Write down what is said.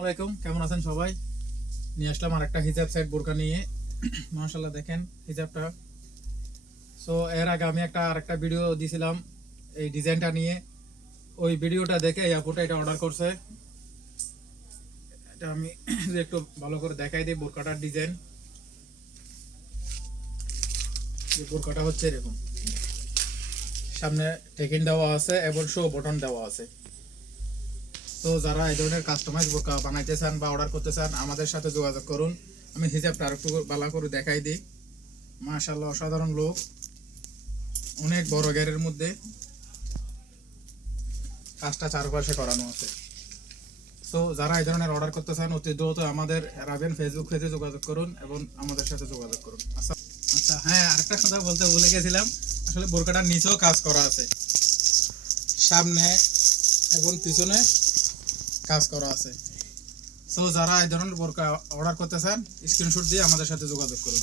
আসসালামাইকুম, কেমন আছেন সবাই? নিয়ে আসলাম আর একটা হিজাব সেট বোরকা নিয়ে। মাশাআল্লাহ, দেখেন হিজাবটা। সো এর আগে আমি আরেকটা ভিডিও দিয়েছিলাম এই ডিজাইনটা নিয়ে। ওই ভিডিওটা দেখে এই আপুটা এটা অর্ডার করছে। এটা আমি যদি একটু ভালো করে দেখাই দিই বোরকাটার ডিজাইন। এই বোরকাটা হচ্ছে এরকম, সামনে টেকিন দেওয়া আছে এবং শো বটন দেওয়া আছে। তো যারা এই ধরনের কাস্টমাইজ বোরকা বানাইতে চান বা অর্ডার করতে চান আমাদের সাথে যোগাযোগ করুন। আমি হিজাবটা আরেকটু ভালো করে দেখাই দিই। মাশাআল্লাহ, অসাধারণ লোক, অনেক বড় গেরের মধ্যে কাজটা চারপাশে করানো আছে। সো যারা এই ধরনের অর্ডার করতে চান অতি দ্রুত আমাদের রাবেন ফেসবুক পেজে যোগাযোগ করুন এবং আমাদের সাথে যোগাযোগ করুন। আচ্ছা আচ্ছা, হ্যাঁ, আরেকটা কথা বলতে ভুলে গেছিলাম। আসলে বোরকাটার নিচেও কাজ করা আছে, সামনে এবং পিছনে কাজ করা আছে। সো যারা এই ধরনের বোরকা অর্ডার করতে চান স্ক্রিনশট দিয়ে আমাদের সাথে যোগাযোগ করুন।